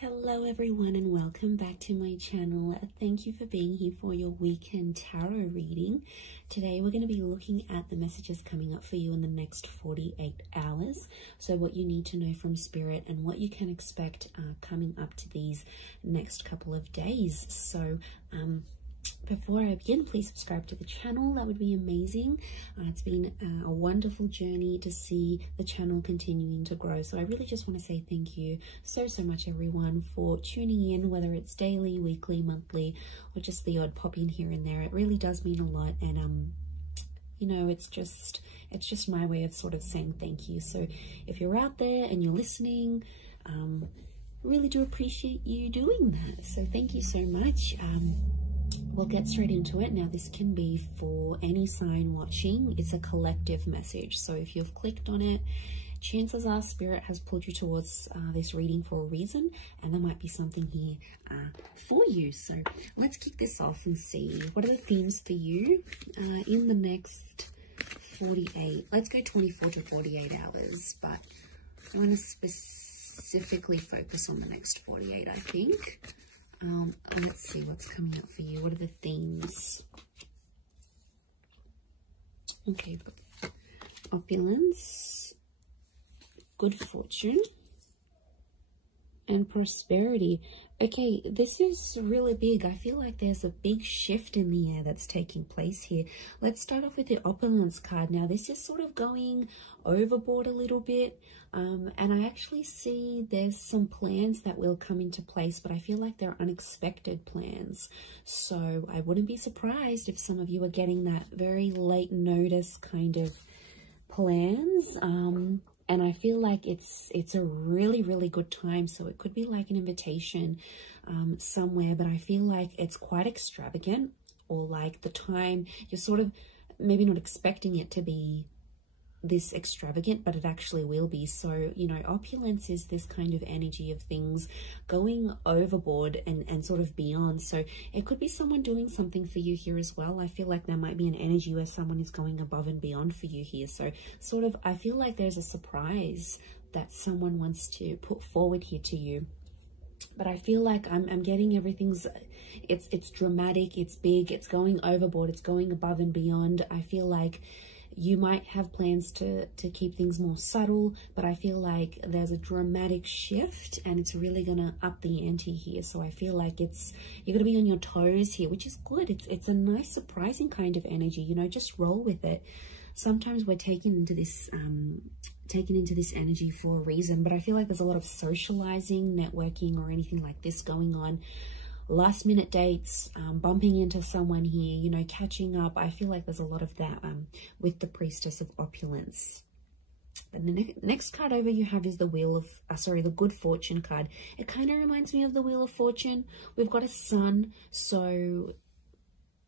Hello everyone and welcome back to my channel. Thank you for being here for your weekend tarot reading. Today we're going to be looking at the messages coming up for you in the next 48 hours. So what you need to know from Spirit and what you can expect coming up to these next couple of days. So before I begin, please subscribe to the channel. That would be amazing. It's been a wonderful journey to see the channel continuing to grow. So I really just want to say thank you so much, everyone, for tuning in, whether it's daily, weekly, monthly, or just the odd pop in here and there. It really does mean a lot. And you know, it's just my way of sort of saying thank you. So if you're out there and you're listening, really do appreciate you doing that. So thank you so much. We'll get straight into it. Now, this can be for any sign watching. It's a collective message. So if you've clicked on it, chances are Spirit has pulled you towards this reading for a reason, and there might be something here for you. So let's kick this off and see what are the themes for you in the next 48. Let's go 24 to 48 hours, but I want to specifically focus on the next 48, I think. Let's see what's coming up for you. What are the themes? Okay, opulence, good fortune, and prosperity. Okay, this is really big. I feel like there's a big shift in the air that's taking place here. Let's start off with the opulence card. Now, this is sort of going overboard a little bit. And I actually see there's some plans that will come into place, but I feel like they're unexpected plans. So I wouldn't be surprised if some of you are getting that very late notice kind of plans. And I feel like it's a really good time. So it could be like an invitation somewhere, but I feel like it's quite extravagant, or like the time you're sort of maybe not expecting it to be this extravagant, but it actually will be. So, you know, opulence is this kind of energy of things going overboard and sort of beyond. So it could be someone doing something for you here as well. I feel like there might be an energy where someone is going above and beyond for you here. So sort of, I feel like there's a surprise that someone wants to put forward here to you. But I feel like I'm getting everything's, it's dramatic, it's big, it's going overboard, it's going above and beyond. I feel like you might have plans to keep things more subtle, but I feel like there's a dramatic shift and it's really going to up the ante here. So I feel like you're going to be on your toes here, which is good. It's a nice, surprising kind of energy, you know, just roll with it. Sometimes we're taken into this energy for a reason, but I feel like there's a lot of socializing, networking, or anything like this going on. Last minute dates, bumping into someone here, you know, catching up. I feel like there's a lot of that with the Priestess of Opulence. And the next card over you have is the Wheel of, the Good Fortune card. It kind of reminds me of the Wheel of Fortune. We've got a sun, so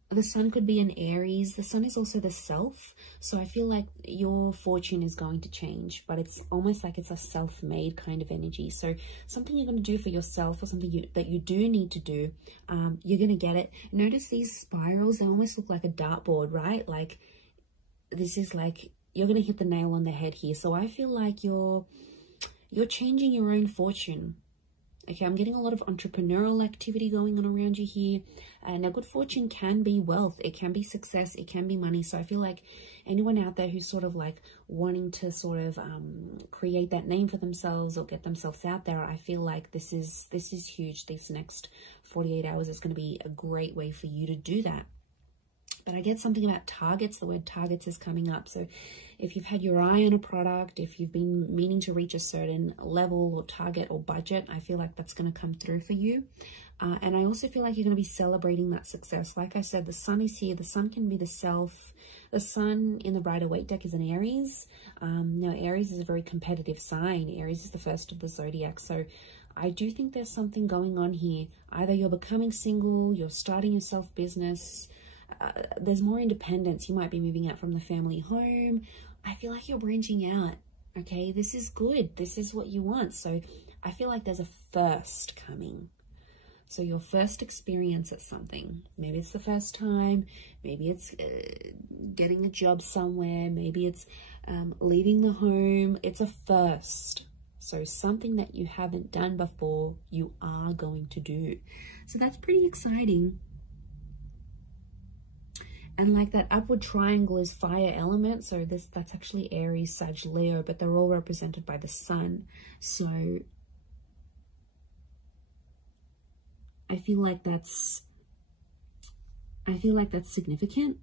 the sun could be an Aries. The sun is also the self. So I feel like your fortune is going to change, but it's almost like it's a self-made kind of energy. So something you're going to do for yourself, or something that you do need to do, you're going to get it. Notice these spirals, they almost look like a dartboard, right? Like this is like, you're going to hit the nail on the head here. So I feel like you're changing your own fortune. Okay, I'm getting a lot of entrepreneurial activity going on around you here. Now, good fortune can be wealth. It can be success. It can be money. So I feel like anyone out there who's sort of like wanting to sort of create that name for themselves or get themselves out there, I feel like this is huge. These next 48 hours is going to be a great way for you to do that. But I get something about targets. The word targets is coming up. So if you've had your eye on a product, if you've been meaning to reach a certain level or target or budget, I feel like that's going to come through for you. And I also feel like you're going to be celebrating that success. Like I said, the sun is here. The sun can be the self. The sun in the Rider-Waite deck is an Aries. Now, Aries is a very competitive sign. Aries is the first of the zodiac. So I do think there's something going on here. Either you're becoming single, you're starting your self-business, there's more independence. You might be moving out from the family home. I feel like you're branching out. Okay, this is good. This is what you want. So I feel like there's a first coming. So your first experience at something. Maybe it's the first time. Maybe it's getting a job somewhere. Maybe it's leaving the home. It's a first. So something that you haven't done before, you are going to do. So that's pretty exciting. And like that upward triangle is fire element. So that's actually Aries, Sag, Leo, but they're all represented by the sun. So I feel like that's significant.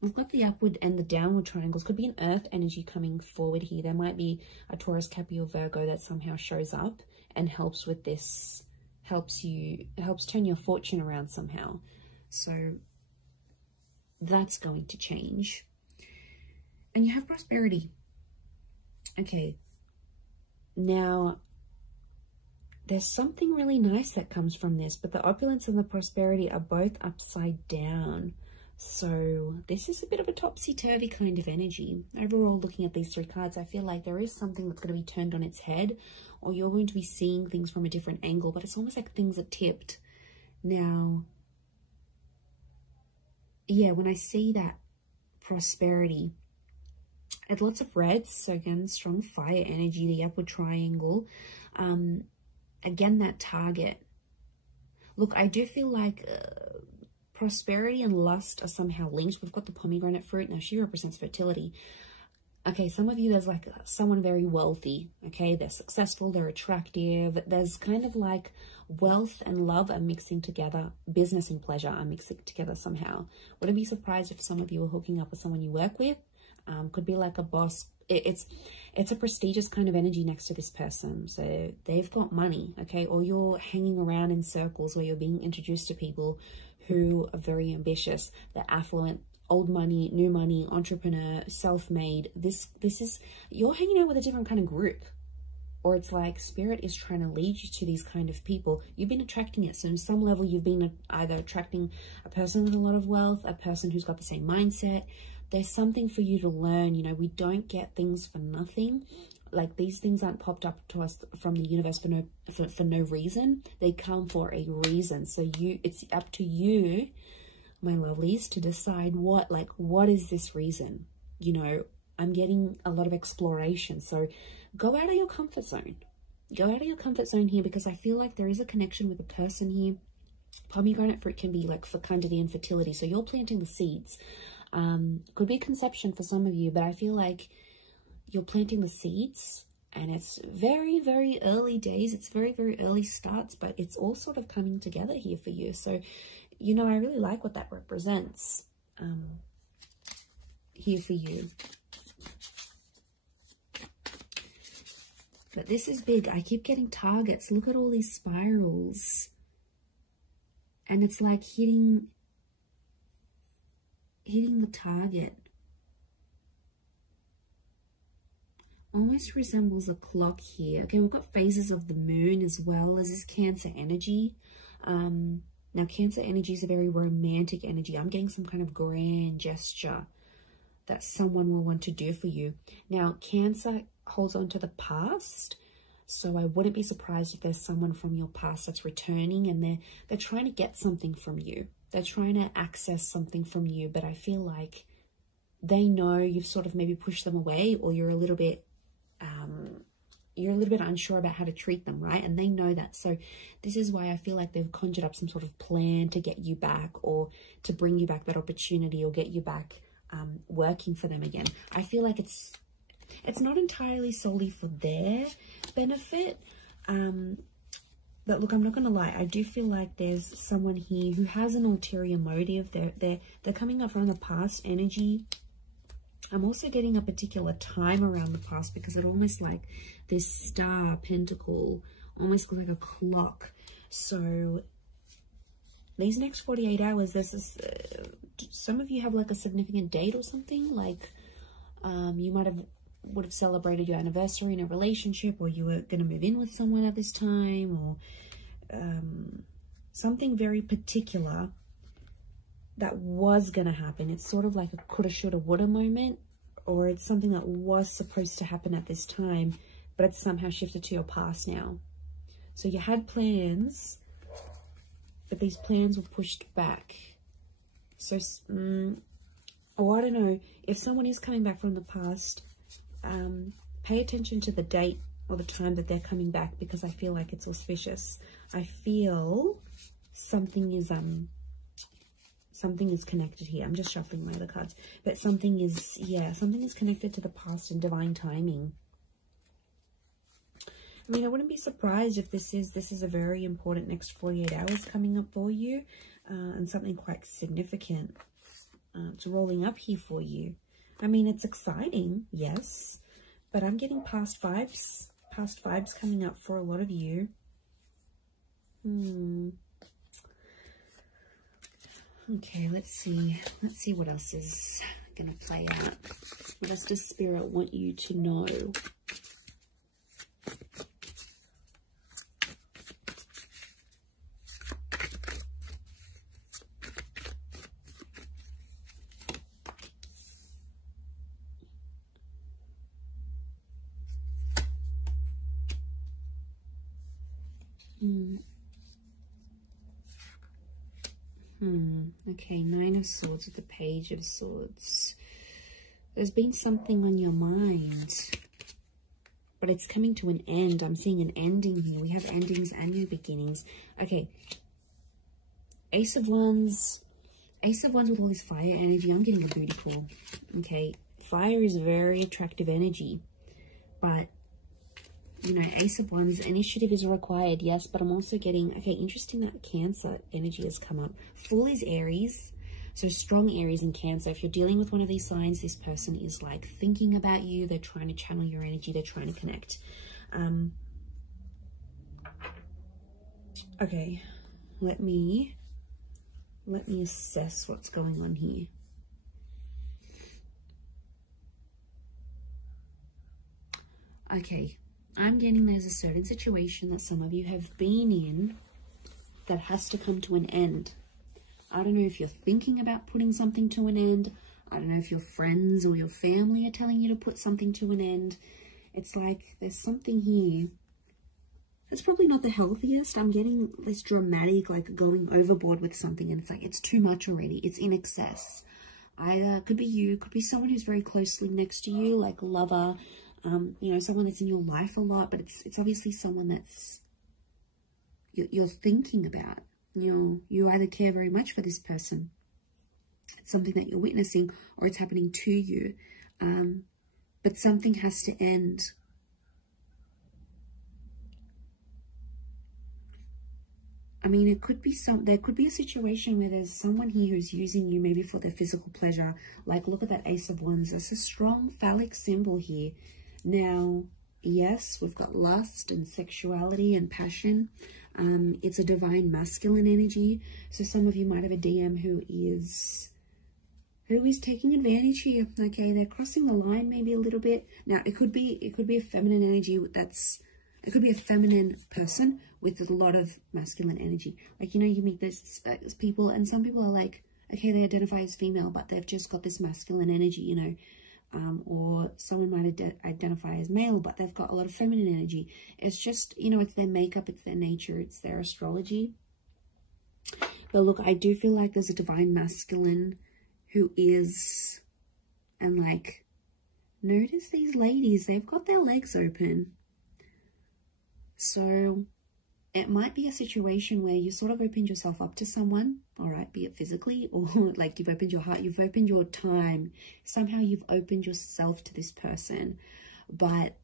We've got the upward and the downward triangles. Could be an earth energy coming forward here. There might be a Taurus, Capricorn, Virgo that somehow shows up and helps with this, helps turn your fortune around somehow. So that's going to change. And you have prosperity. Okay. Now, there's something really nice that comes from this, but the opulence and the prosperity are both upside down. So this is a bit of a topsy-turvy kind of energy. Overall, looking at these three cards, I feel like there is something that's going to be turned on its head, or you're going to be seeing things from a different angle, but it's almost like things are tipped. Now, yeah, when I see that prosperity, it's lots of reds. So again, strong fire energy, the upward triangle. Again, that target. Look, I do feel like prosperity and lust are somehow linked. We've got the pomegranate fruit. Now, she represents fertility. Okay, some of you, there's like someone very wealthy. Okay, they're successful, they're attractive. There's kind of like wealth and love are mixing together. Business and pleasure are mixing together somehow. Wouldn't be surprised if some of you are hooking up with someone you work with. Could be like a boss. It's a prestigious kind of energy next to this person. So they've got money, okay? Or you're hanging around in circles where you're being introduced to people who are very ambitious. They're affluent, old money, new money, entrepreneur, self-made. This is, you're hanging out with a different kind of group. Or it's like spirit is trying to lead you to these kind of people. You've been attracting it. So on some level, you've been either attracting a person with a lot of wealth, a person who's got the same mindset. There's something for you to learn. You know, we don't get things for nothing. Like, these things aren't popped up to us from the universe for no reason. They come for a reason. So it's up to you, my lovelies, to decide what is this reason? You know, I'm getting a lot of exploration. So go out of your comfort zone. Go out of your comfort zone here, because I feel like there is a connection with a person here. Pomegranate fruit can be like fecundity and fertility. So you're planting the seeds. Could be conception for some of you, but I feel like you're planting the seeds, and it's very, very early days. It's very, very early starts, but it's all sort of coming together here for you. So, you know, I really like what that represents here for you. But this is big. I keep getting targets. Look at all these spirals. And it's like hitting the target. Almost resembles a clock here. Okay, we've got phases of the moon as well as this Cancer energy. Now, Cancer energy is a very romantic energy. I'm getting some kind of grand gesture that someone will want to do for you. Now, Cancer holds on to the past. So I wouldn't be surprised if there's someone from your past that's returning, and they're trying to get something from you. They're trying to access something from you, but I feel like they know you've sort of maybe pushed them away, or you're a little bit unsure about how to treat them, right? And they know that. So this is why I feel like they've conjured up some sort of plan to get you back, or to bring you back that opportunity, or get you back working for them again. I feel like it's not entirely solely for their benefit. But look, I'm not going to lie. I do feel like there's someone here who has an ulterior motive. They're coming up from the past energy. I'm also getting a particular time around the past, because it almost like this star pentacle, almost like a clock. So these next 48 hours, this is, some of you have like a significant date or something. Like you would have celebrated your anniversary in a relationship, or you were going to move in with someone at this time, or something very particular that was going to happen. It's sort of like a coulda, shoulda, woulda moment, or it's something that was supposed to happen at this time, but it's somehow shifted to your past now. So you had plans, but these plans were pushed back. So, oh, I don't know. If someone is coming back from the past, Pay attention to the date or the time that they're coming back, because I feel like it's auspicious. I feel something is connected here. I'm just shuffling my other cards, but something is, yeah, something is connected to the past and divine timing. I mean, I wouldn't be surprised if this is a very important next 48 hours coming up for you, and something quite significant. It's rolling up here for you. I mean, it's exciting, yes, but I'm getting past vibes coming up for a lot of you. Okay, let's see what else is gonna play out. What else does Spirit want you to know? Okay, Nine of Swords with the Page of Swords. There's been something on your mind, but it's coming to an end. I'm seeing an ending here. We have endings and new beginnings. Okay, Ace of Wands with all this fire energy. I'm getting a booty call. Okay, fire is very attractive energy, but you know, Ace of Wands, initiative is required, yes, but I'm also getting, okay, interesting that Cancer energy has come up. Fool is Aries, so strong Aries and Cancer. If you're dealing with one of these signs, this person is like thinking about you. They're trying to channel your energy. They're trying to connect. Okay, let me assess what's going on here. Okay. I'm getting there's a certain situation that some of you have been in that has to come to an end. I don't know if you're thinking about putting something to an end. I don't know if your friends or your family are telling you to put something to an end. It's like there's something here. It's probably not the healthiest. I'm getting this dramatic, like going overboard with something, and it's like it's too much already. It's in excess. Either could be you, could be someone who's very closely next to you, like a lover, you know, someone that's in your life a lot, but it's obviously someone that's you're thinking about. You either care very much for this person, it's something that you're witnessing, or it's happening to you, but something has to end. I mean, it could be there could be a situation where there's someone here who's using you maybe for their physical pleasure. Like, look at that Ace of Wands. There's a strong phallic symbol here. Now, yes, we've got lust and sexuality and passion. It's a divine masculine energy. So some of you might have a DM who is taking advantage here. Okay, they're crossing the line maybe a little bit. Now, it could be a feminine energy it could be a feminine person with a lot of masculine energy. Like, you know, you meet those people, and some people are like, okay, they identify as female, but they've just got this masculine energy, you know. Or someone might identify as male, but they've got a lot of feminine energy. It's just, you know, it's their makeup, it's their nature, it's their astrology. But look, I do feel like there's a divine masculine who is, and like, notice these ladies, they've got their legs open. So it might be a situation where you sort of opened yourself up to someone, all right, be it physically or like you've opened your heart, you've opened your time, somehow you've opened yourself to this person. But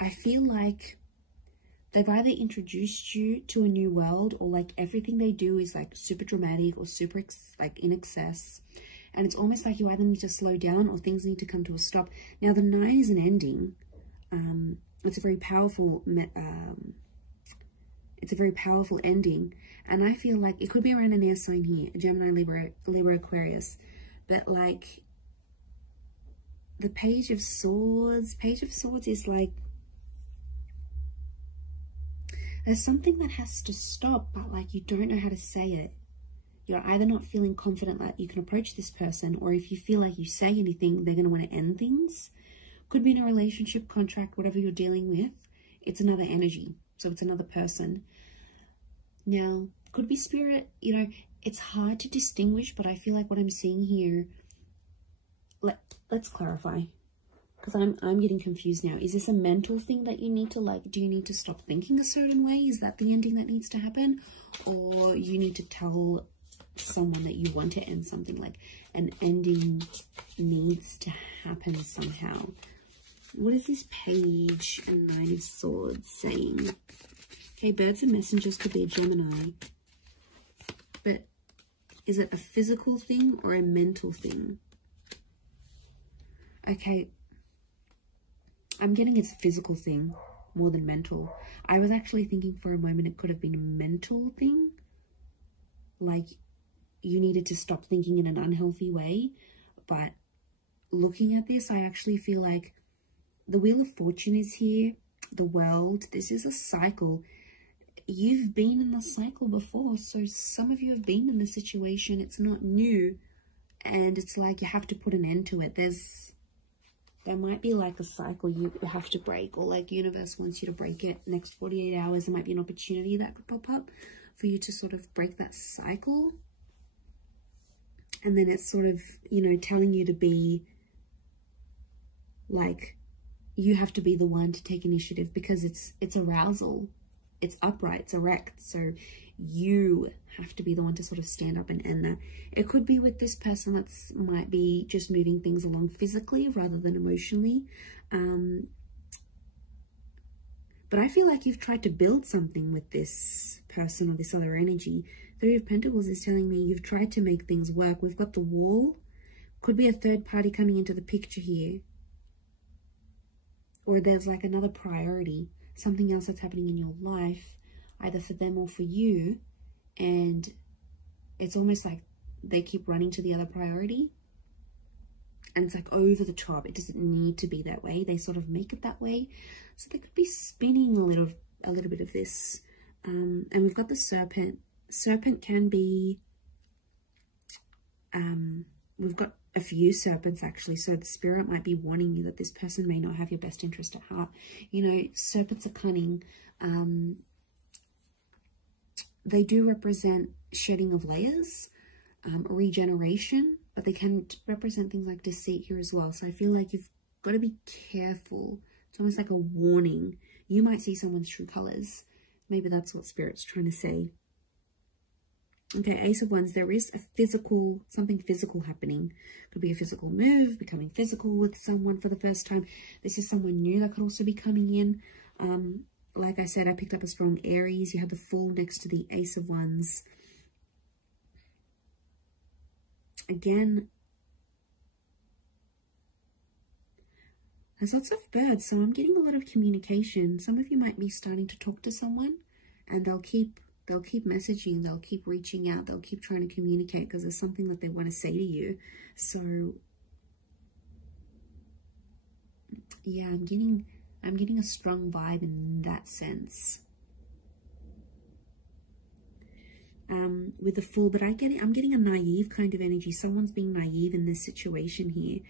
I feel like they've either introduced you to a new world, or like everything they do is like super dramatic or super like in excess. And it's almost like you either need to slow down or things need to come to a stop. Now, the 9 is an ending. It's a very powerful ending, and I feel like it could be around an air sign here, Gemini, Libra, Aquarius, but like the Page of Swords is like there's something that has to stop, but like you don't know how to say it. You're either not feeling confident that you can approach this person, or if you feel like you say anything, they're going to want to end things. Could be in a relationship, contract, whatever you're dealing with. It's another energy. So it's another person. Now, could be spirit. You know, it's hard to distinguish, but I feel like what I'm seeing here, let's clarify, because I'm getting confused now. Is this a mental thing that you need to, like, do you need to stop thinking a certain way? Is that the ending that needs to happen? Or you need to tell someone that you want to end something, like an ending needs to happen somehow? What is this Page and Nine of Swords saying? Okay, birds and messengers could be a Gemini. But is it a physical thing or a mental thing? Okay, I'm getting it's a physical thing more than mental. I was actually thinking for a moment it could have been a mental thing. Like you needed to stop thinking in an unhealthy way. But looking at this, I actually feel like the Wheel of Fortune is here. The World. This is a cycle. You've been in the cycle before. So some of you have been in the situation. It's not new. And it's like you have to put an end to it. There might be like a cycle you have to break, or like universe wants you to break it. Next 48 hours, there might be an opportunity that could pop up for you to sort of break that cycle. And then it's sort of, you know, telling you to be like, you have to be the one to take initiative, because it's arousal, it's upright, it's erect. So you have to be the one to sort of stand up and end that. It could be with this person that's might be just moving things along physically rather than emotionally. But I feel like you've tried to build something with this person or this other energy. Three of Pentacles is telling me you've tried to make things work. We've got the Wall. Could be a third party coming into the picture here. Or there's like another priority, something else that's happening in your life, either for them or for you. And it's almost like they keep running to the other priority. And it's like over the top. It doesn't need to be that way. They sort of make it that way. So they could be spinning a little bit of this. And we've got the Serpent. Serpent can be, we've got a few serpents actually, so the spirit might be warning you that this person may not have your best interest at heart. You know, serpents are cunning. They do represent shedding of layers, regeneration, but they can represent things like deceit here as well. So I feel like you've got to be careful. It's almost like a warning. You might see someone's true colors. Maybe that's what spirit's trying to say. Okay, Ace of Wands, there is a physical, something physical happening. Could be a physical move, becoming physical with someone for the first time. This is someone new that could also be coming in. Like I said, I picked up a strong Aries. You have the Fool next to the Ace of Wands. Again, there's lots of birds, so I'm getting a lot of communication. Some of you might be starting to talk to someone, and they'll keep messaging, they'll keep reaching out, they'll keep trying to communicate because there's something that they want to say to you. So yeah, I'm getting a strong vibe in that sense. With the Fool, but I'm getting a naive kind of energy. Someone's being naive in this situation here.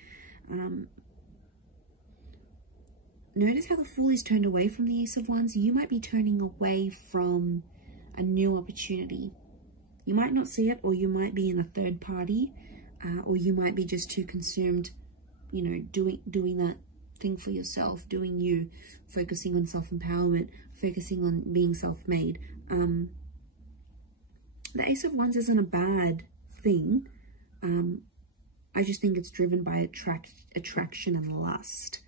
Notice how the Fool is turned away from the Ace of Wands. You might be turning away from a new opportunity. You might not see it, or you might be in a third party, or you might be just too consumed, you know, doing that thing for yourself, doing you, focusing on self-empowerment, focusing on being self-made. The Ace of Wands isn't a bad thing. I just think it's driven by attraction and lust.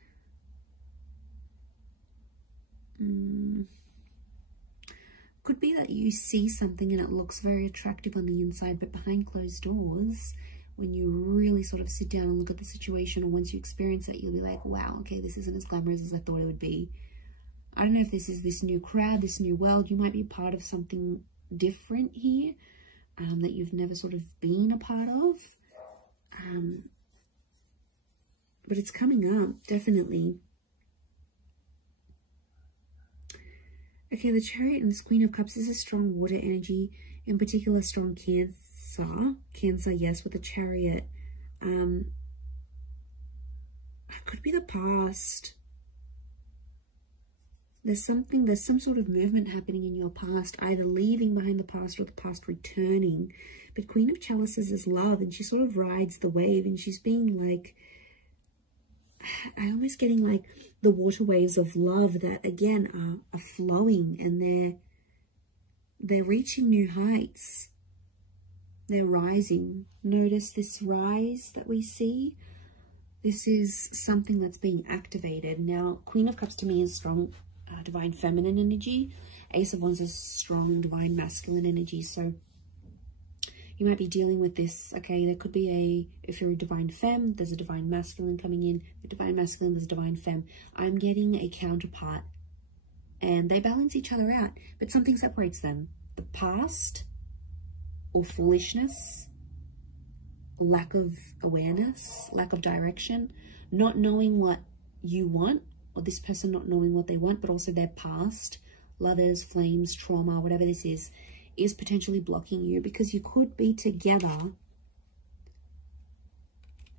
Could be that you see something and it looks very attractive on the inside, but behind closed doors, when you really sort of sit down and look at the situation, or once you experience it, you'll be like, wow, okay, this isn't as glamorous as I thought it would be. I don't know if this is this new crowd, this new world. You might be part of something different here that you've never sort of been a part of. But it's coming up, definitely. Okay, the Chariot and this Queen of Cups is a strong water energy, in particular strong Cancer. Cancer, yes, with the Chariot. It could be the past. There's some sort of movement happening in your past, either leaving behind the past or the past returning. But Queen of Chalices is love, and she sort of rides the wave, and she's being like, I'm almost getting like the water waves of love that again are flowing, and they're reaching new heights. They're rising. Notice this rise that we see. This is something that's being activated. Now, Queen of Cups to me is strong divine feminine energy. Ace of Wands is strong divine masculine energy. So you might be dealing with this, okay? There could be if you're a divine femme, there's a divine masculine coming in. The divine masculine, there's a divine femme. I'm getting a counterpart, and they balance each other out, but something separates them. The past, or foolishness, lack of awareness, lack of direction, not knowing what you want, or this person not knowing what they want, but also their past, lovers, flames, trauma, whatever this is potentially blocking you, because you could be together,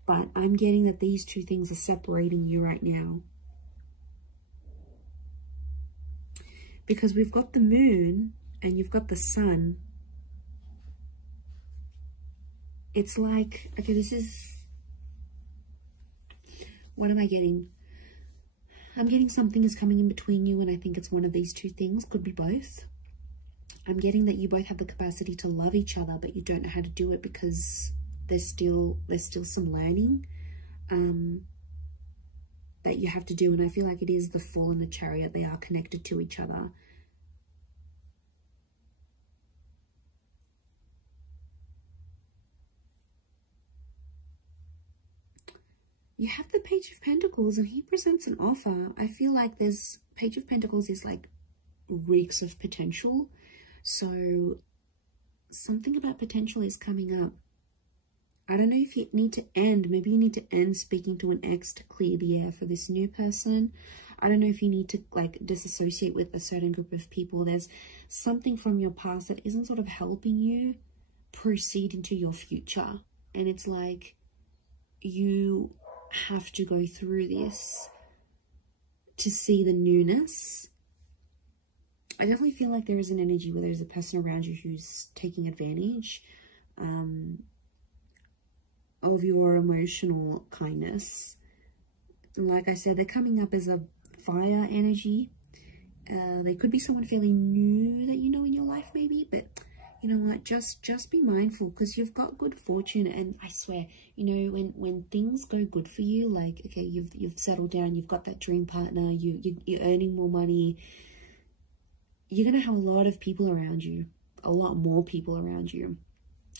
but I'm getting that these two things are separating you right now. Because we've got the moon and you've got the sun. It's like, okay, this is, what am I getting? I'm getting something is coming in between you, and I think it's one of these two things, could be both. I'm getting that you both have the capacity to love each other, but you don't know how to do it because there's still some learning that you have to do. And I feel like it is the Fool and the Chariot. They are connected to each other. You have the Page of Pentacles, and he presents an offer. I feel like there's Page of Pentacles is like reeks of potential. So something about potential is coming up. I don't know if you need to end. Maybe you need to end speaking to an ex to clear the air for this new person. I don't know if you need to like disassociate with a certain group of people. There's something from your past that isn't sort of helping you proceed into your future. And it's like you have to go through this to see the newness. I definitely feel like there is an energy where there's a person around you who's taking advantage of your emotional kindness. And like I said, they're coming up as a fire energy. They could be someone fairly new that you know in your life maybe, but you know what, just be mindful, because you've got good fortune. And I swear, you know, when things go good for you, like, okay, you've settled down, you've got that dream partner, you're earning more money, you're going to have a lot of people around you, a lot more people around you.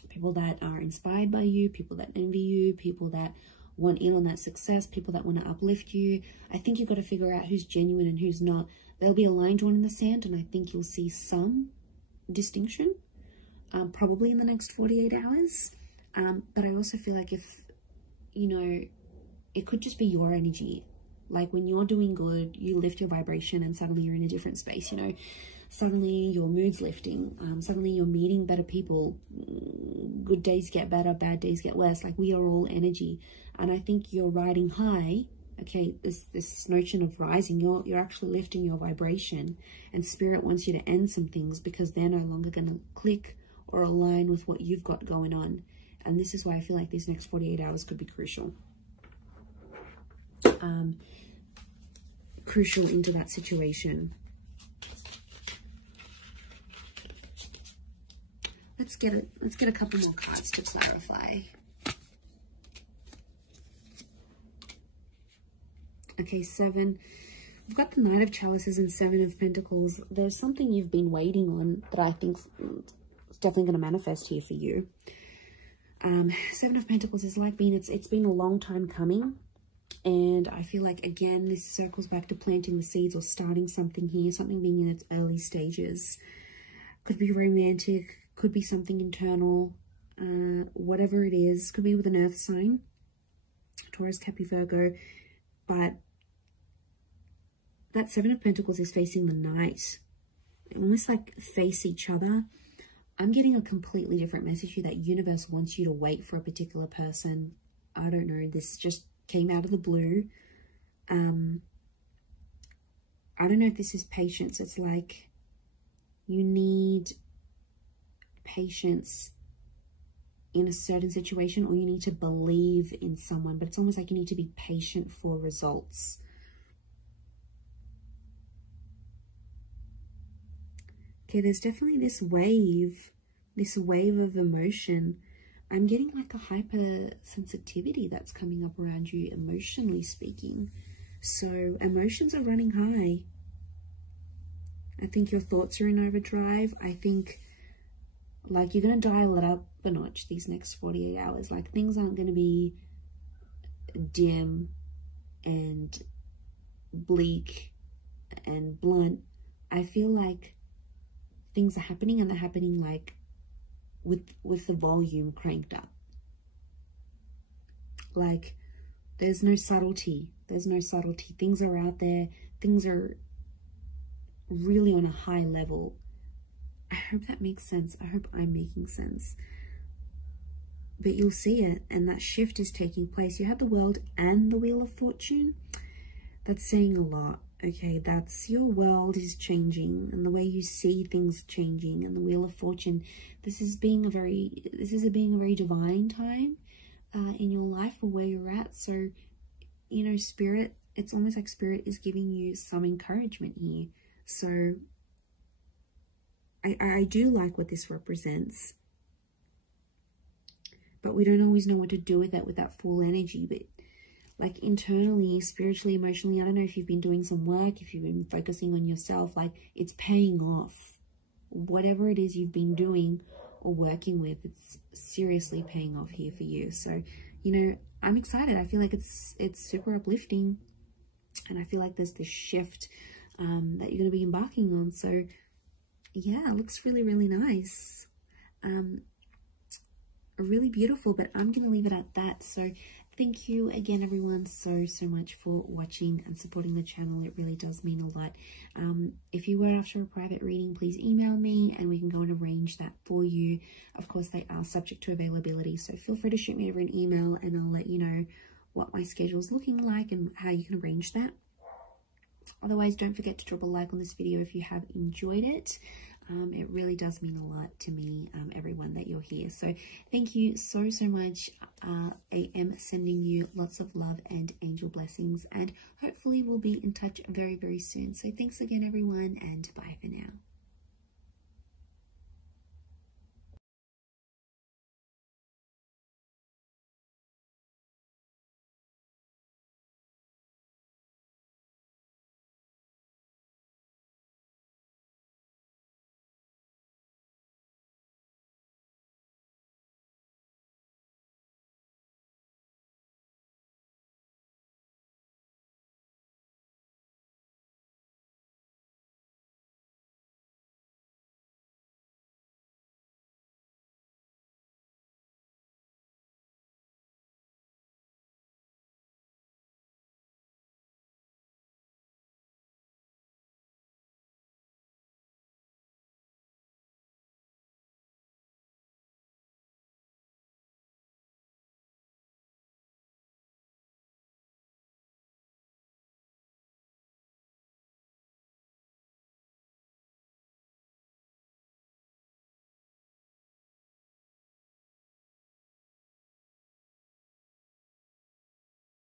People that are inspired by you, people that envy you, people that want in on that success, people that want to uplift you. I think you've got to figure out who's genuine and who's not. There'll be a line drawn in the sand, and I think you'll see some distinction, probably in the next 48 hours. But I also feel like if, you know, it could just be your energy. Like when you're doing good, you lift your vibration and suddenly you're in a different space, you know. Suddenly your mood's lifting. Suddenly you're meeting better people. Good days get better, bad days get worse. Like we are all energy. And I think you're riding high. Okay, this notion of rising, you're actually lifting your vibration. And Spirit wants you to end some things because they're no longer going to click or align with what you've got going on. And this is why I feel like these next 48 hours could be crucial. Crucial into that situation. Let's get a couple more cards to clarify. Okay, 7. We've got the Knight of Chalices and 7 of Pentacles. There's something you've been waiting on that I think is definitely going to manifest here for you. 7 of Pentacles is like it's been a long time coming. And I feel like, again, this circles back to planting the seeds or starting something here, something being in its early stages. Could be romantic, could be something internal, whatever it is. Could be with an earth sign, Taurus, Capricorn, Virgo. But that 7 of Pentacles is facing the Knight. Almost like face each other. I'm getting a completely different message here, that universe wants you to wait for a particular person. I don't know, this just came out of the blue. I don't know if this is patience. It's like you need patience in a certain situation, or you need to believe in someone, but it's almost like you need to be patient for results. Okay, there's definitely this wave of emotion. I'm getting like a hypersensitivity that's coming up around you, emotionally speaking. So emotions are running high. I think your thoughts are in overdrive. I think like you're going to dial it up a notch these next 48 hours. Like things aren't going to be dim and bleak and blunt. I feel like things are happening, and they're happening like with the volume cranked up. Like there's no subtlety. There's no subtlety. Things are out there. Things are really on a high level. I hope that makes sense. I hope I'm making sense. But you'll see it, and that shift is taking place. You have the World and the Wheel of Fortune. That's saying a lot. Okay, that's your world is changing, and the way you see things changing, and the Wheel of Fortune. This is being a very divine time in your life, or where you're at. So, you know, Spirit, it's almost like Spirit is giving you some encouragement here. So I do like what this represents, but we don't always know what to do with that full energy. But like internally, spiritually, emotionally, I don't know if you've been doing some work, if you've been focusing on yourself, like it's paying off. Whatever it is you've been doing or working with, it's seriously paying off here for you. So, you know, I'm excited. I feel like it's super uplifting, and I feel like there's this shift that you're going to be embarking on. So yeah, it looks really, really nice. Really beautiful, but I'm going to leave it at that. So thank you again, everyone, so much for watching and supporting the channel. It really does mean a lot. If you were after a private reading, please email me and we can go and arrange that for you. Of course, they are subject to availability, so feel free to shoot me over an email and I'll let you know what my schedule is looking like and how you can arrange that. Otherwise, don't forget to drop a like on this video if you have enjoyed it. It really does mean a lot to me, everyone, that you're here. So thank you so much. I am sending you lots of love and angel blessings, and hopefully we'll be in touch very, very soon. So thanks again, everyone, and bye for now.